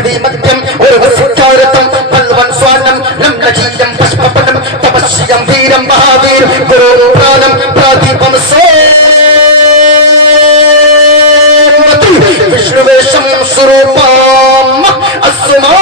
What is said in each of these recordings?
पृथ्वी मध्यम उर्वशिकारतम पल्वन स्वानम नम नजीयम पुष्पपटम तपस्यम वीरम महावीर गुरु प्राणम प्रादीपम सोमति विष्णुवेशम स्वरूपम अस्मा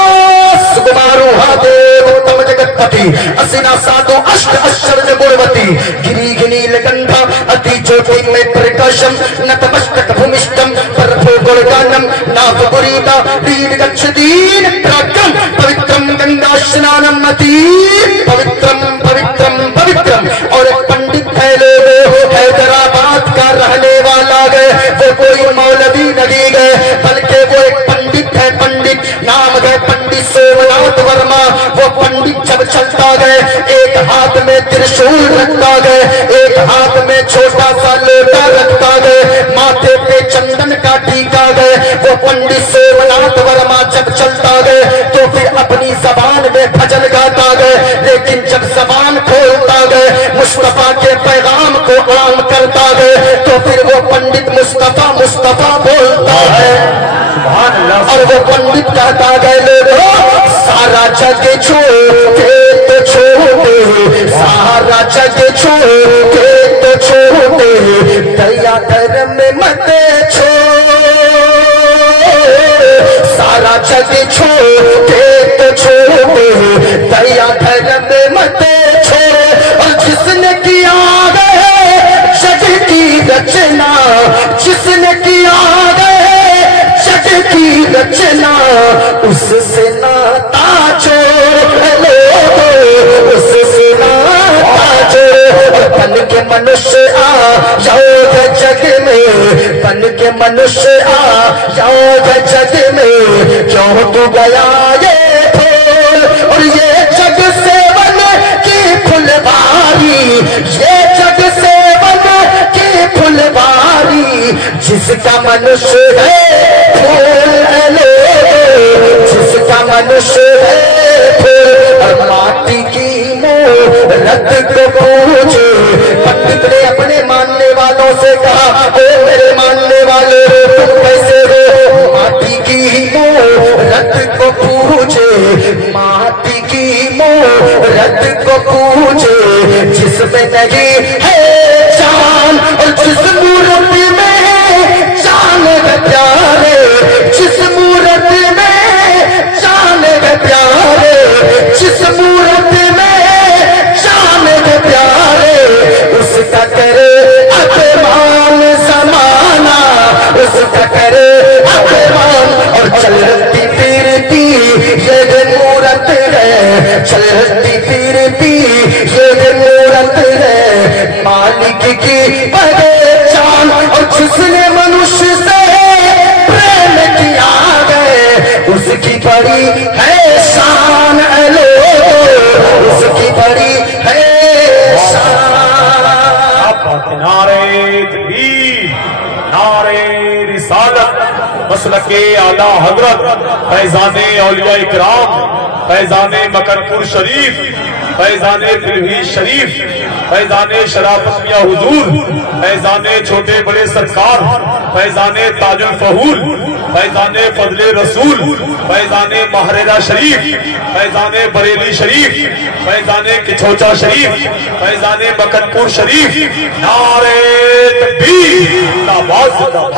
सुकुमारोहा देवोत्तम जगत्पति असिना साधो अष्ट ऐश्वर्य गुणवती गिरी गिनी लगंधा अति ज्योति में प्रकाशम नतमस्तक भूमिष्ठम परभो गुणगानम नाभगुरीता रीड गच्छदीन प्राकम पवित्रम गंगा स्नानम अति पवित्रम पवित्रम पवित्रम। और एक पंडित है लोग हैदराबाद का रहने वाला गए, वो कोई मौलवी नहीं गए बल्कि वो एक पंडित है, पंडित नाम गए पंडित सोमनाथ वर्मा। वो पंडित जब चलता गए एक हाथ में त्रिशूल रखता गए, एक हाथ में छोटा सा लोटा रखता गए, माथे पे चंदन का टीका गए। वो पंडित सोमनाथ वर्मा जब चलता गए तो फिर अपनी जबान में भजन गाता गए, लेकिन जब जबान खोलता गए मुस्तफा के पैगाम को आम करता गए तो फिर वो पंडित मुस्तफा मुस्तफा बोलता है। और वो पंडित कहता गए लोगों सारा जग छोड़े तो छोड़े, सारा जग छोड़े तो छोड़े, दया धर्म में मत छोड़े, सारा जग छोड़े तो छोड़े, दया धर्म में मत छोड़े। और जिसने किया गए जग की रचना, जिसने किया गए जग की रचना, उससे नाता जोड़ लो, उससे नाता जोड़। बन के मनुष्य आ जाओ जग में, बन के मनुष्य आ जाओ जग में, क्यों तू गया ये फूल और ये जग से बन की फुलवारी, ये जग से बन की फुलवारी, जिसका मनुष्य है फूल लो, जिसका मनुष्य है फूल। और माटी की मूरत को पूजे, पंडित ने अपने मानने वालों से कहा ओ मेरे मानने वाले तुम कैसे हो? माटी की मूरत को पूजे, माटी की मूरत को पूजे, जिसमें नहीं है जान और जिस मूरत में जान है प्यारे, जिस मूरत में जान है प्यारे, जिस मूरत में जान है प्यारे, उसका करे अपमान समाना, उसका करे अपमान। और चलती फिरती ये मूरत है, चलती फिरती ये मूरत है, मालिक की पहचान। और जिसने मनुष्य से प्रेम किया गए उसकी बड़ी है शान, लो उसकी बड़ी है शान। नारे तकबीर, नारे रिसालत, मसलके आला हजरत फैजाने औलिया इकराम, फैजाने मकनपुर शरीफ, फैजाने फिलही शरीफ, फैजाने शराफत मियां हुजूर, फैजाने छोटे बड़े सरकार, फैजाने ताजुल फहूल, फैजाने फजले रसूल, फैजाने महरेरा शरीफ, फैजाने बरेली शरीफ, फैजाने किछोचा शरीफ, फैजाने मकनपुर शरीफ। नारे तकबीर।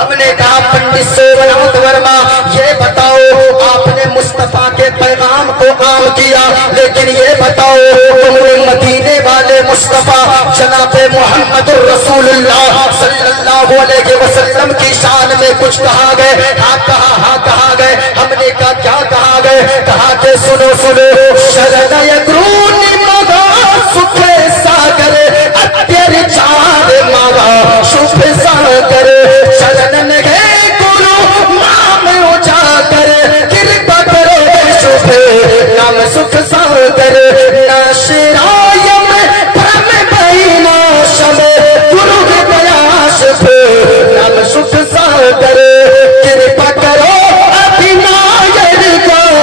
हमने कहा पंडित सोमनाथ वर्मा ये बताओ आपने मुस्तफा के पैगाम को आम किया, लेकिन ये बताओ तुमने मदीने वाले मुस्तफा जनाबे मोहम्मद रसूलुल्लाह सल्लल्लाहु अलैहि वसल्लम की शान में कुछ कहा गए? हाँ कहा गए। हमने कहा क्या कहा गए? कहा के सुनो सुनो, शरणय ग्रूनि मगा सुखे सागर, अत्याचार मागा शुभ सागर, शरण है गुरु नाम उजागर, कृपा करो शुभ नाम सुख सागर, नाशिराय में भ्रम भैना शम, गुरु के प्रयास पे नाम सुख सागर, कृपा करो अभिनायकारी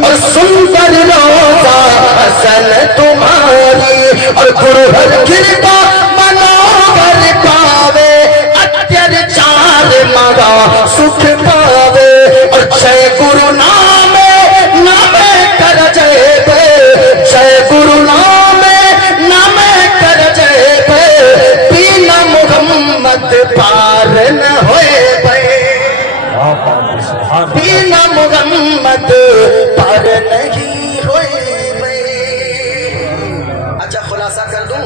और सुंदर बिना मोहम्मद पार नहीं होए। अच्छा खुलासा कर दूं?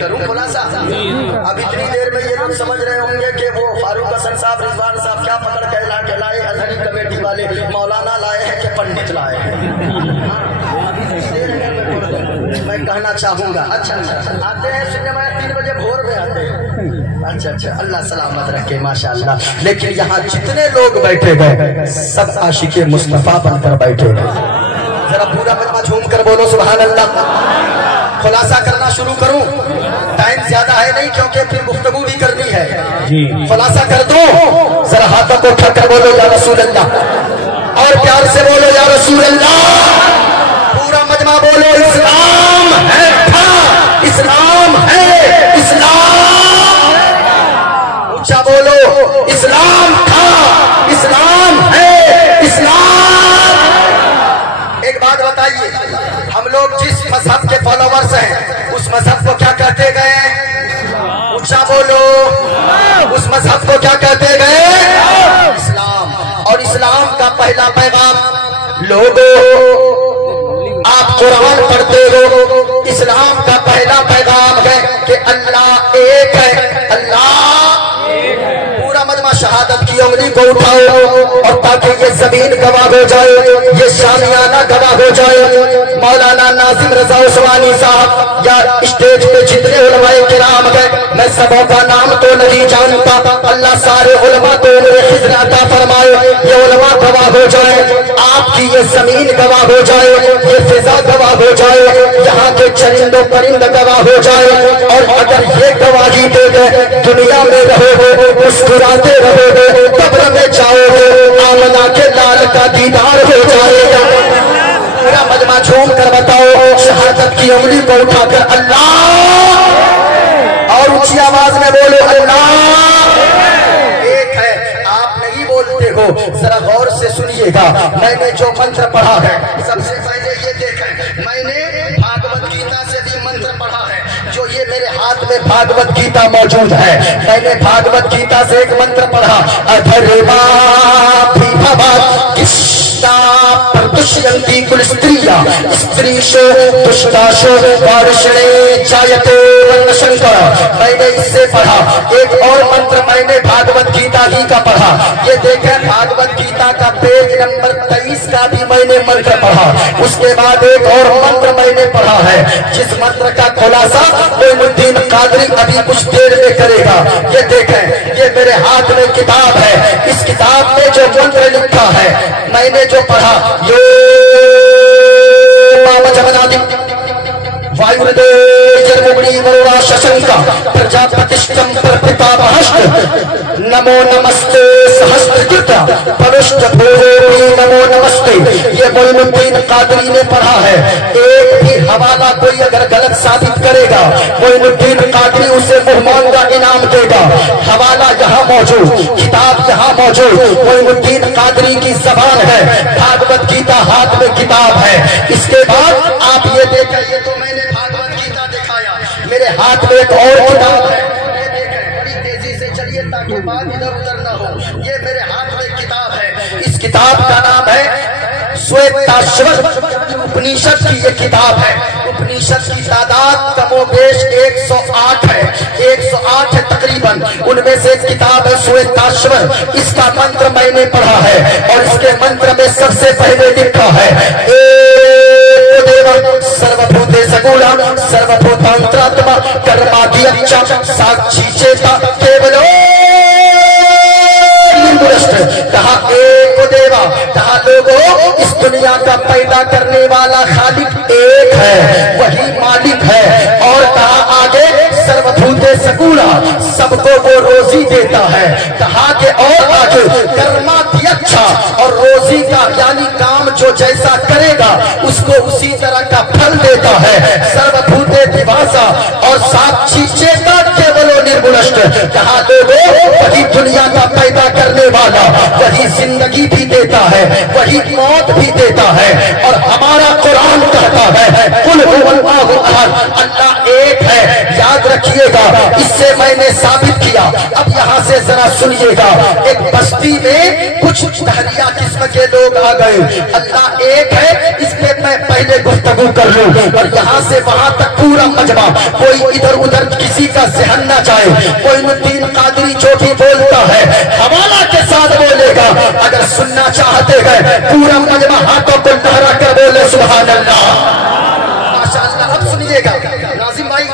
करूं खुलासा? अब इतनी देर में ये लोग समझ रहे होंगे कि वो फारूक हसन साहब, रिजवान साहब क्या पकड़ के लाए अजहरी कमेटी वाले, मौलाना लाए हैं कि पंडित लाए हैं? मैं कहना चाहूंगा। अच्छा आते हैं सिनेमा 3 बजे भोर में आते हैं। अच्छा अल्लाह सलामत रखे माशाअल्लाह। लेकिन यहाँ जितने लोग बैठे गए सब आशिके मुस्तफा बनकर बैठे गए। जरा पूरा मजमा झूम कर बोलो सुभान अल्लाह। खुलासा करना शुरू करूं? टाइम ज्यादा है नहीं, क्योंकि फिर गुफ्तगू भी करनी है। खुलासा कर दो। जरा हाथों को उठाकर बोलो या रसूल अल्लाह, और प्यार से बोलो या रसूल अल्लाह। पूरा मजमा बोलो इस्लाम है, इस्लाम है, इस्लाम। ऊंचा बोलो इस्लाम था, इस्लाम है, इस्लाम। एक बात बताइए, हम लोग जिस मजहब के फॉलोवर्स हैं उस मजहब को क्या कहते गए? ऊंचा बोलो, उस मजहब को क्या कहते गए? इस्लाम। और इस्लाम का पहला पैगाम लोगों, आप कुरान पढ़ते हो, इस्लाम का पहला पैगाम है कि अल्लाह एक है, अल्लाह। पूरा मजमा शहादत की उंगली को उठाओ और ताकि ये जमीन गवाह हो जाए, ये शामियाना गवाह हो जाए। मौलाना नाजिम रजा उस्मानी साहब या स्टेज पे जितने उलमाए किराम गए, मैं सबों का नाम तो नहीं जानता, अल्लाह सारे उलमा तो उन्हें खिज़्र अता फरमाए। ये उलमा गवाह हो जाए, आपकी ये जमीन गवाह हो जाए, ये फिजा गवाह हो जाए, यहाँ के चरिंदो परिंद गवाह हो जाए। और अगर ये गवाही दे दे, दुनिया में रहोगे, मुस्कुराते रहोगे, कब्र में जाओगे, आमना के लाल का दीदार हो जाएगा। पूरा मजमा झूम कर बताओ शहादत की उंगली को उठाकर अल्लाह, और ऊंची आवाज में बोलो अल्लाह एक है। आप नहीं बोलते हो, जरा गौर से सुनिएगा। मैंने जो मंत्र पढ़ा है, सबसे पहले ये देखें, मैंने भागवत गीता से भी मंत्र पढ़ा है। जो ये मेरे हाथ में भागवत गीता मौजूद है, मैंने भागवत गीता से एक मंत्र पढ़ा, अधर्वा प्रदुष्यन्ति कुल स्त्रिया स्त्रीशो दुष्टाशो वारुषणे जायते वर्णशंकर। मैंने इससे पढ़ा। एक और मंत्र मैंने भागवत गीता ही का पढ़ा। ये देखें भागवत गीता का पेज नंबर 23 का भी मैंने मंत्र पढ़ा। उसके बाद एक और मंत्र मैंने पढ़ा है, जिस मंत्र का खुलासा मोइनुद्दीन कादरी अभी कुछ देर में करेगा। ये देखें, ये मेरे हाथ में किताब है, इस किताब में जो मंत्र लिखा है, मैंने जो पढ़ा, यो प्रजापतिष्ठं प्रपितामहश्च नमो नमस्ते सहस्त्रकृत परुष्ट भूमि नमो नमस्ते। ये मोइनुद्दीन कादरी ने पढ़ा है। एक भी हवाला कोई अगर गलत साबित करेगा, मोइनुद्दीन कादरी उसे मुहमान का इनाम देगा। हवाला यहाँ मौजूद, किताब यहाँ मौजूद, मोइनुद्दीन कादरी की जबान है, भागवत गीता हाथ में किताब है। इसके बाद आप ये देखें, ये तो मैंने भागवत गीता दिखाया, मेरे हाथ में एक और किताब है। ये देखें, बड़ी तेजी से चलिए ताकि बात इधर उधर न हो। ये मेरे हाथ में किताब है, इस किताब का नाम है श्वेताश्वत उपनिषद की ये किताब है। उपनिषद की तादाद कमोबेश 108 है, 108 है तकरीबन। उनमें से एक किताब है श्वेताश्वत, इसका मंत्र मैंने पढ़ा है। और इसके मंत्र में सबसे पहले लिखा है, सर्वभूते सगुणा सर्वभूतांतरात्मा कर्माद्यच्च साक्षी चेता केवलो निर्गुणस्थ। कहा एक देवा, कहा लोगों इस दुनिया का पैदा करने वाला खालिक एक है, वही मालिक है। और कहा आगे सर्वभूते सगुणा, सबको वो रोजी देता है। कहा के और आगे कर्माद्यच्च, और रोजी का यानी काम जो जैसा करेगा उसको उसी तरह का फल देता है। सर्वभूते दिवासा, और साक्षी चेता केवलो निर्गुणस्थ। कहा लोगों वही दुनिया का पैदा करने वाला, वही जिंदगी भी देता है, वही मौत भी देता है। और हमारा कुरान कहता है कुल हुवल्लाहु अहद, अल्लाह एक है। याद रखिए रखिए गا, इससे मैंने साबित किया। अब यहाँ से जरा सुनिएगा, एक बस्ती में कुछ टहलिया किस्म के लोग आ गए। अल्लाह एक है, इसलिए मैं पहले गुफ्तगू कर लूं और यहाँ से वहां तक पूरा मजमा, कोई इधर उधर किसी का जहन ना जाए। मोइनुद्दीन कादरी जो भी बोलता है हवाला के साथ बोलेगा। अगर सुनना चाहते हैं पूरा मजमा हाथों को लहरा कर बोले सुभान अल्लाह, माशाअल्लाह। अब सुनिएगा नाज़िम भाई,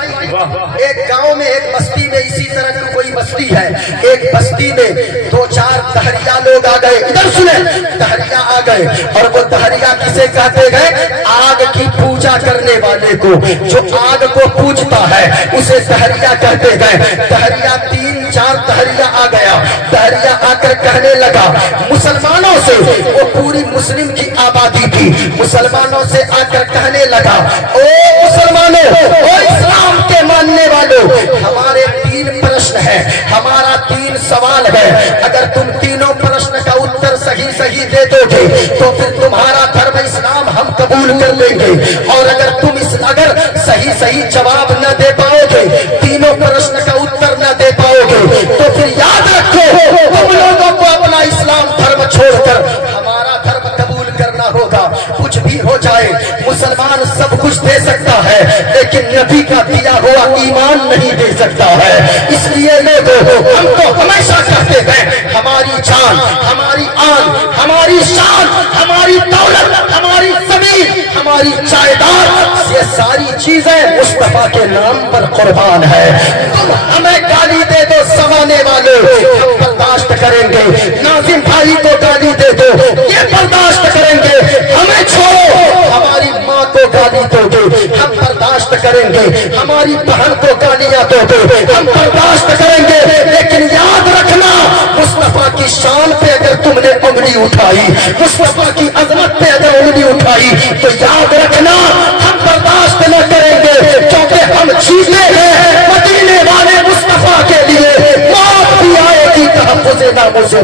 एक गांव में एक बस्ती में इसी तरह की कोई बस्ती है। एक बस्ती में 2-4 तहरिया लोग आ गए। इधर सुने, तहरिया आ गए और वो तहरिया किसे कहते गए? आग की पूजा करने वाले को, जो आग को पूजता है उसे तहरिया कहते गए। तहरिया 3-4 तहरिया आ गया। तहरिया आकर कहने लगा मुसलमानों से, वो पूरी मुस्लिम की आबादी थी, मुसलमानों से आकर कहने लगा, ओ मुसलमानों, ओ इस्लाम के मानने वालों, हमारे 3 प्रश्न है, हमारा 3 सवाल है। अगर तुम तीनों प्रश्न का उत्तर सही सही दे दोगे तो फिर तुम्हारा धर्म इस्लाम हम कबूल कर लेंगे। और अगर तुम अगर सही सही जवाब न दे पाओगे, तीनों प्रश्न का उत्तर न दे पाओगे, तो फिर याद रखो तुम लोगों को अपना इस्लाम धर्म छोड़कर हमारा धर्म कबूल करना होगा। कुछ भी हो जाए, मुसलमान सब कुछ दे सकता है लेकिन नबी का दिया हुआ ईमान नहीं दे सकता है। इसलिए लोगों, हम तो हमेशा कहते हैं हमारी जान, हमारी आन, हमारी शान, हमारी दौलत, हमारी जमीन, हमारी जायदाद, ये सारी चीजें मुस्तफा के नाम पर कुर्बान है। तुम हमें गाली दे दो जमाने वालों, हम बर्दाश्त करेंगे। नाज़िम भाई को गाली दे दो, ये बर्दाश्त करेंगे। हमें छोड़ो, हमारी माँ को गाली दोगे, हम बर्दाश्त करेंगे। हमारी बहन को गालियां दोगे, हम बर्दाश्त करेंगे। लेकिन याद रखना, मुस्तफा की शान पे अगर तुमने उंगली उठाई, मुस्तफा की अजमत पे अगर उंगली उठाई, तो याद रखना हम बर्दाश्त न करेंगे, क्योंकि हम जीते हैं मदीने वाले मुस्तफा के लिए। मौत भी आएगी तहफ़्फ़ुज़े नामुज़े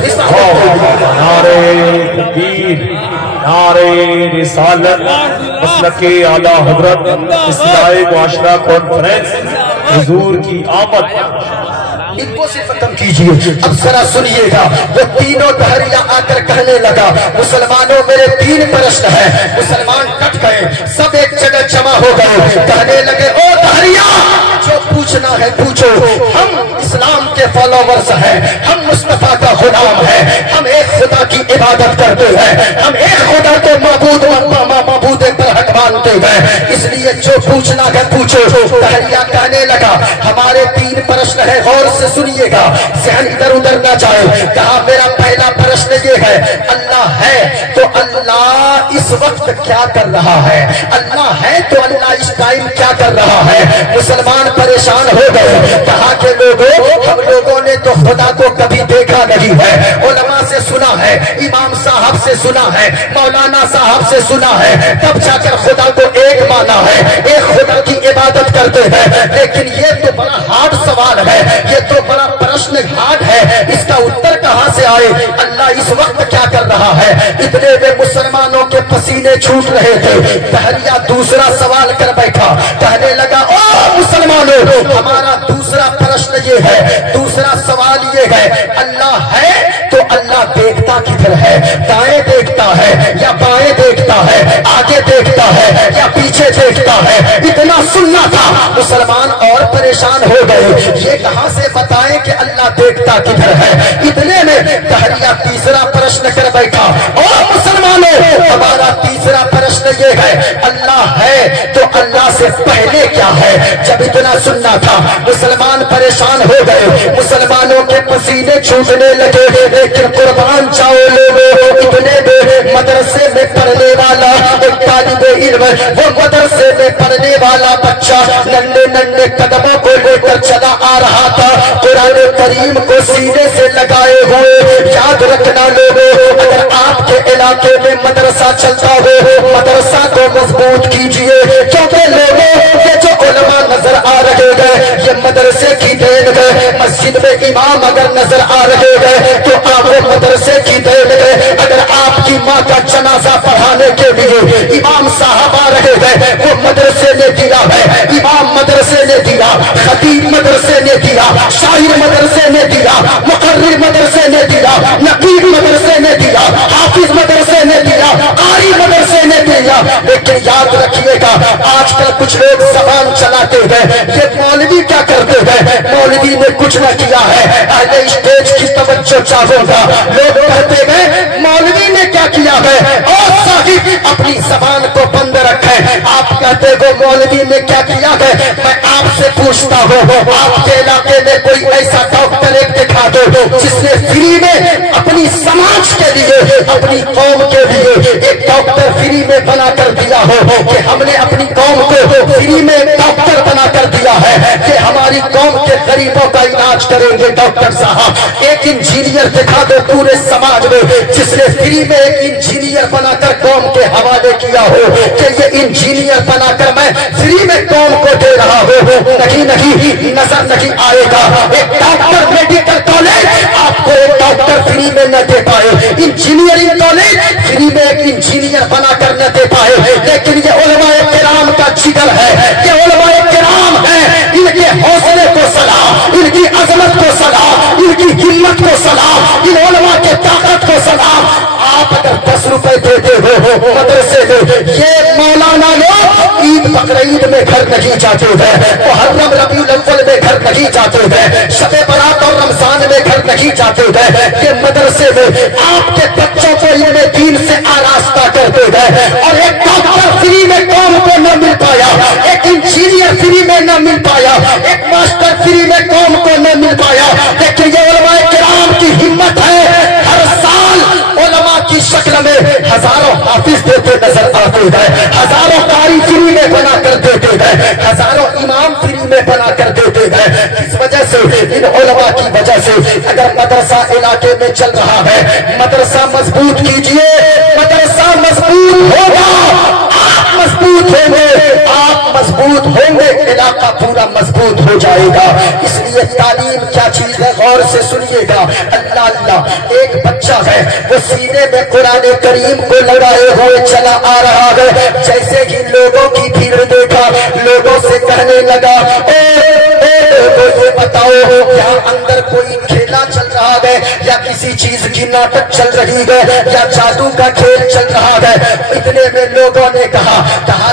नारे तकबीर, नारे रिसालत, मसलके आला हज़रत इस्लाही मुआशरा कॉन्फ्रेंस हुजूर की आमद। इनको सिर्फ खत्म कीजिए। अब जरा सुनिएगा, वो तीनों तहरिया आकर कहने लगा मुसलमानों, मेरे 3 प्रश्न है। मुसलमान कट गए, सब एक जगह जमा हो गए, कहने लगे ओ तहरिया, जो पूछना है पूछो। हम इस्लाम के फॉलोवर्स हैं, हम मुस्तफा का गुलाम है, हम एक खुदा की इबादत करते हैं, हम एक खुदा को माबूद पर हक मानते हैं, इसलिए जो पूछना है पूछो। तहरिया कहने लगा हमारे 3 प्रश्न है, गौर से सुनिएगा, ज़हन इधर उधर ना जाए। कहा मेरा पहला प्रश्न ये है, अल्लाह है तो अल्लाह इस वक्त क्या कर रहा है? अल्लाह है तो अल्लाह इस टाइम क्या कर रहा है? मुसलमान परेशान हो गए। कहा कि लोगों, हम लोगों ने तो खुदा को कभी देखा नहीं है, उलमा से सुना है, इमाम साहब से सुना है, मौलाना साहब से सुना है, तब जाकर खुदा को एक माना है, एक खुदा की इबादत करते हैं। लेकिन ये तो बड़ा हार्ड सवाल है, ये तो बड़ा प्रश्न हार्ड है, इसका उत्तर कहां से आए? अल्लाह इस वक्त क्या कर रहा है? इतने में मुसलमानों के पसीने छूट रहे थे। तहरिया दूसरा सवाल कर बैठा, कहने लगा ओ मुसलमानों, हमारा दूसरा प्रश्न ये है, दूसरा सवाल ये है, अल्लाह है तो अल्लाह देखता किधर है? दाएं देखता है या बाएं देखता है? आगे देखता है या पीछे देखता है? इतना सुनना था। मुसलमान और परेशान हो गए, ये कहां से बताएं कि अल्लाह देखता किधर है? इतने में तहरिया तीसरा प्रश्न कर बैठा, और मुसलमानों, हमारा तीसरा प्रश्न ये है, अल्लाह है तो अल्लाह से पहले क्या है? जब इतना सुनना था, मुसलमान परेशान हो गए, मुसलमानों के पसीने छूटने लगे। लेकिन कुर्बान जाओ लोगों, इतने में मदरसे में पढ़ने वाला एक तालिबे इल्म, वो मदरसे में पढ़ने वाला बच्चा नन्हे नन्हे कदमों को लेकर चला आ रहा था, कुरान करीम को सीने से लगाए हुए। याद रखना लोगों, अगर आपके इलाके में मदरसा चलता हो, मदरसा को मजबूत कीजिए, क्योंकि लोगों ये जो उलमा नजर आ रहे हैं, ये मदरसे की देन है। मस्जिद में इमाम अगर नजर आ रहे हैं तो आप मदरसे की देन है। अगर आपकी माँ का जनाजा पढ़ाने के लिए इमाम साहब आ रहे हैं, वो मदरसे ने दिया है, इमाम मदरसे ने दिया, खतीब मदरसे ने दिया, शाहिर मदरसे ने दिया, मुकर्रिर मदरसे ने दिया, नकीब मदरसे ने दिया, हाफिज मदरसे ने दिया, कारी मदरसे ने दिया। लेकिन याद रखिएगा, आजकल कुछ लोग जबान चलाते हैं, ये मौलवी क्या करते हैं, मौलवी ने कुछ न किया है। अहले स्टेज की तवज्जो चाहूंगा, लोग कहते हैं मौलवी ने क्या किया है, और साहिब अपनी जबान को बंद रखे। आप कहते हो मौलवी ने क्या किया है, मैं आपसे पूछता हूँ, आपके इलाके में कोई ऐसा डॉक्टर एक दिखा दो जिसने फ्री में अपनी समाज के लिए, अपनी कौम के लिए एक डॉक्टर फ्री में बना कर दिया हो कि हमने अपनी कौम को फ्री में डॉक्टर बना कर दिया है कि हमारी कौम के गरीबों का इलाज करेंगे डॉक्टर साहब। एक इंजीनियर दिखा दो पूरे समाज में जिसने फ्री में एक इंजीनियर बनाकर कौम के हवाले किया हो कि ये इंजीनियर बनाकर मैं फ्री में कौम को दे रहा हूं। नहीं नहीं, नजर नहीं आएगा। एक डॉक्टर मेडिकल कॉलेज आपको एक डॉक्टर फ्री में न दे पाए, इंजीनियरिंग कॉलेज फ्री में एक इंजीनियर बनाकर न दे पाए, लेकिन ये उलमाए किराम का जिगर है, ये उलमाए किराम है, इनके हौसले को सलाम, इनकी अजमत को सलाम, इनकी हिम्मत को सलाम, इन उलमा के ताकत को सलाम। आप अगर 10 रुपए देते हो मदरसे में, ये मौलाना लोग ईद बकरीद में घर नहीं जाते हैं, मुहर्रम रबीउल अव्वल में घर नहीं जाते हैं, शबे बरात और रमजान में घर नहीं जाते हैं, ये मदरसे में आपके बच्चों को इनमें दीन से आरास्ता करते हैं। और एक डॉक्टर फ्री में कौम को न मिल पाया, एक इंजीनियर फ्री में न मिल पाया, एक मास्टर फ्री में कौम को न मिल पाया, लेकिन ये उलमाए किराम की हिम्मत है। हर साल उलमा की शक्ल में हजारों हाफिज देते नजर आते हैं, हजारों कारी फ्री में बना कर देते हैं, हजारों इमाम फ्री में बना कर देते हैं। इस वजह से, इन उलमा की वजह से अगर मदरसा इलाके में चल रहा है, मदरसा मजबूत कीजिए, मदरसा मजबूत होगा, आप मजबूत होंगे, आप मजबूत होंगे, इलाका पूरा मजबूत हो जाएगा। इसलिए तालीम क्या चीज है, गौर से सुनिएगा। अल्लाह अल्लाह, एक बच्चा है, वो सीने में कुरान करीम को लगाए हुए चला आ रहा है। जैसे ही लोगों की भीड़ देखा, लोगों से कहने लगा, तो ये बताओ यहाँ अंदर कोई खेला चल रहा है, या किसी चीज की नाटक चल रही है, या जादू का खेल चल रहा है। इतने में लोगों ने कहा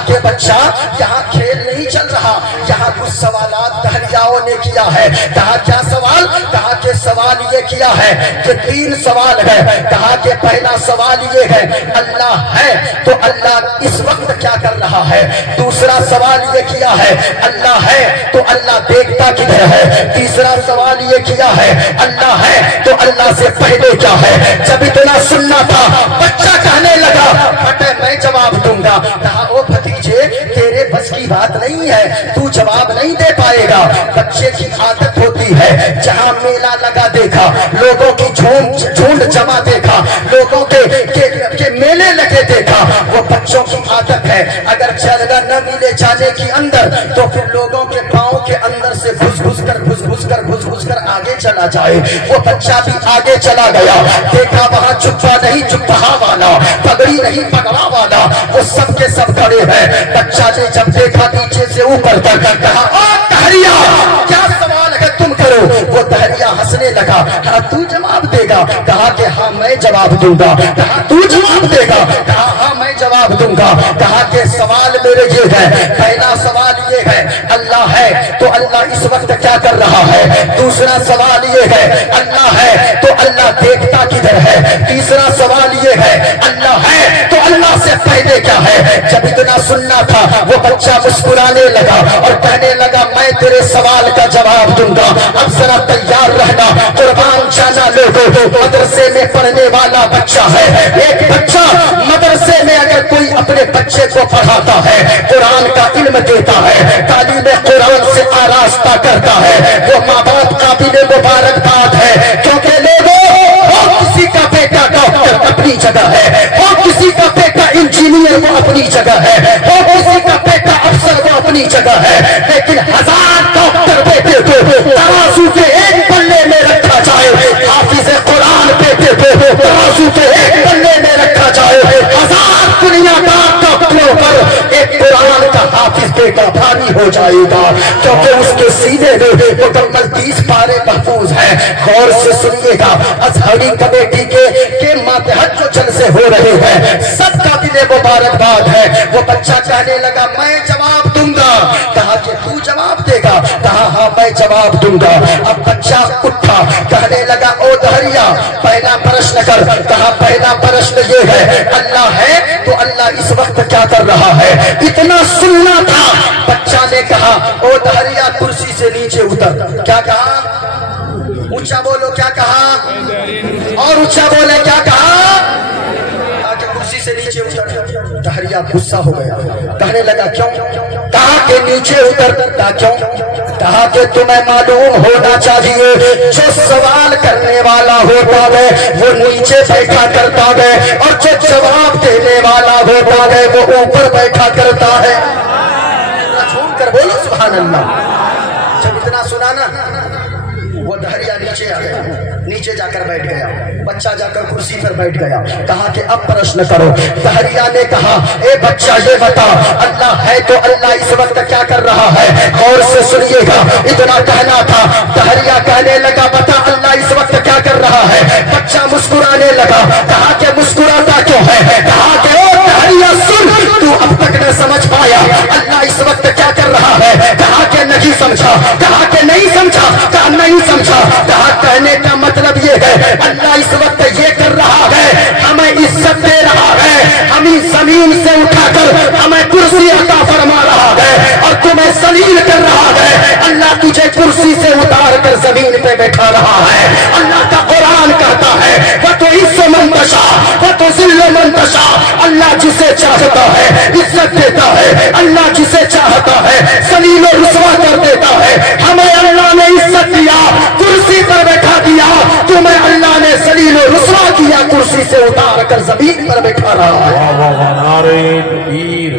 कि बच्चा यहाँ खेल नहीं चल रहा, यहाँ कुछ सवालात दहरियाओं ने किया है। कहा क्या सवाल? कहा कि सवाल ये किया है कि 3 सवाल है। कहा कि पहला सवाल ये है, अल्लाह है तो अल्लाह इस वक्त क्या कर रहा है? दूसरा सवाल ये किया है, अल्लाह है तो अल्लाह देखता किधर है? तीसरा सवाल ये किया है, अल्लाह है तो अल्लाह से पहले क्या है? जब इतना सुनना था, बच्चा कहने लगा, बेटे मैं जवाब दूंगा। कहा ओ भतीजे, तेरे बस की बात नहीं है, तू जवाब नहीं दे पाएगा। बच्चे की आदत होती है, जहां मेला लगा देखा, लोगों की झुंड जमा देखा, लोगों के मेले लगे देखा, वो बच्चों की आदत है। अगर जगह न मिले जाने की अंदर, तो फिर लोगों के पांव के अंदर से घुस घुस कर आगे चला जाए। वो बच्चा भी आगे चला गया, देखा वहां जुब्बा नहीं जुब्बा वाला, पगड़ी नहीं पगड़ा वाला, वो सब के सब खड़े हैं। बच्चा ने जब देखा नीचे से ऊपर तक, कहा ओ टहरिया, क्या सवाल है तुम करो। वो टहरिया हंसने लगा, कहा तू जवाब देगा? कहा कि हाँ मैं जवाब दूंगा। कहा तू जवाब देगा? कहा हाँ मैं जवाब दूंगा। कहा कि सवाल मेरे ये है, पहला सवाल ये है, अल्लाह है तो अल्लाह इस वक्त क्या कर रहा है? दूसरा सवाल ये है, अल्लाह है तो अल्लाह देखता किधर है? तीसरा सवाल ये है, अल्लाह है तो अल्लाह से पहले क्या है? जब इतना सुनना था, वो बच्चा मुस्कुराने लगा और कहने लगा, मैं तेरे सवाल का जवाब दूंगा, अब जरा तैयार रहना। कुर्बान जाना लोगों, मदरसे में पढ़ने वाला बच्चा है। एक बच्चा मदरसे में अगर कोई अपने बच्चे को पढ़ाता है, कुरान का इल्म देता है, तालीम कुरान से आरास्ता करता है, वो माँ बाप काबिल मुबारकबाद है। क्योंकि लोगों, वो किसी का बेटा डॉक्टर अपनी जगह है, वो किसी का बेटा इंजीनियर वो अपनी जगह है, वो किसी का बेटा अफसर वो अपनी जगह है। लेकिन 1000 डॉक्टर बेटे को तराजू के एक पल्ले में रखा जाए, हाफिज कुरान बेटे को तराजू के एक पल्ले में रखा जाए, 1000 दुनियादार डॉक्टरों हो जाएगा, क्योंकि उसके सीने में मुकम्मल 30 पारे महफूज है। गौर से सुनिएगा, अजहरी कमेटी के मातहत जो जलसे हो रहे हैं, सबका दिले मुबारकबाद है। वो बच्चा कहने लगा मैं जवाब दूंगा, कहा कि तू जवाब देगा, कहा हाँ मैं जवाब दूंगा। अब बच्चा उठा, कहने लगा ओ दहरिया पहला प्रश्न कर, कहा पहला प्रश्न ये है अल्लाह है तो अल्लाह इस वक्त क्या कर रहा है? इतना सुनना था। बच्चा ने कहा ओ दहरिया कुर्सी से नीचे उतर। क्या कहा? ऊंचा बोलो, क्या कहा? और ऊंचा बोले, क्या कहा? कुर्सी से नीचे उतर। दहरिया गुस्सा हो गया, कहने लगा क्यों? कहा कि नीचे उतरता क्यों? कहा कि तुम्हें मालूम होना चाहिए जो सवाल करने वाला होता है वो नीचे बैठा करता है, और जो जवाब देने वाला होता है वो ऊपर बैठा करता है। झूम कर बोलो सुभान अल्लाह। जब इतना सुना ना, वो दहरिया नीचे आ गया, नीचे जाकर बैठ गया। बच्चा जाकर कुर्सी पर बैठ गया, कहा कि अब प्रश्न करो। दहरिया ने कहा ए बच्चा ये बता अल्लाह है तो अल्लाह इस वक्त क्या कर रहा है? गौर से सुनिएगा, इतना कहना था। दहरिया कहने लगा बता अल्लाह इस वक्त क्या कर रहा है? बच्चा मुस्कुराने लगा, कहा कि मुस्कुराता क्यों है? कहा कि ओ दहरिया सुन, तू अब तक न समझ पाया अल्लाह इस वक्त क्या कर रहा है? कहा कि नहीं समझा। कहा कि नहीं समझा। कहा नहीं समझा। कहा कहने का मतलब ये है अल्लाह इस वक्त ये कर रहा है, हमें इज्जत दे रहा है, हमें जमीन से उठाकर हमें कुर्सी अता फरमा रहा है, और तुम्हें जलील कर रहा है। अल्लाह तुझे कुर्सी से उतार कर जमीन पे बैठा रहा है। अल्लाह का कुरान कहता है वह तो इज्जत मंतशा वह तो जिल्ल मंतशा, अल्लाह जिसे चाहता है इज्जत देता है, अल्लाह जिसे चाहता है जलील और रुसवा कर देता है। हमें अल्लाह ने इज्जत दिया, कुर्सी पर बैठा दिया, तुम्हें अल्लाह ने जलील और रुसवा किया, कुर्सी से उतार कर जमीन पर बैठा रहा है। नारे तकबीर।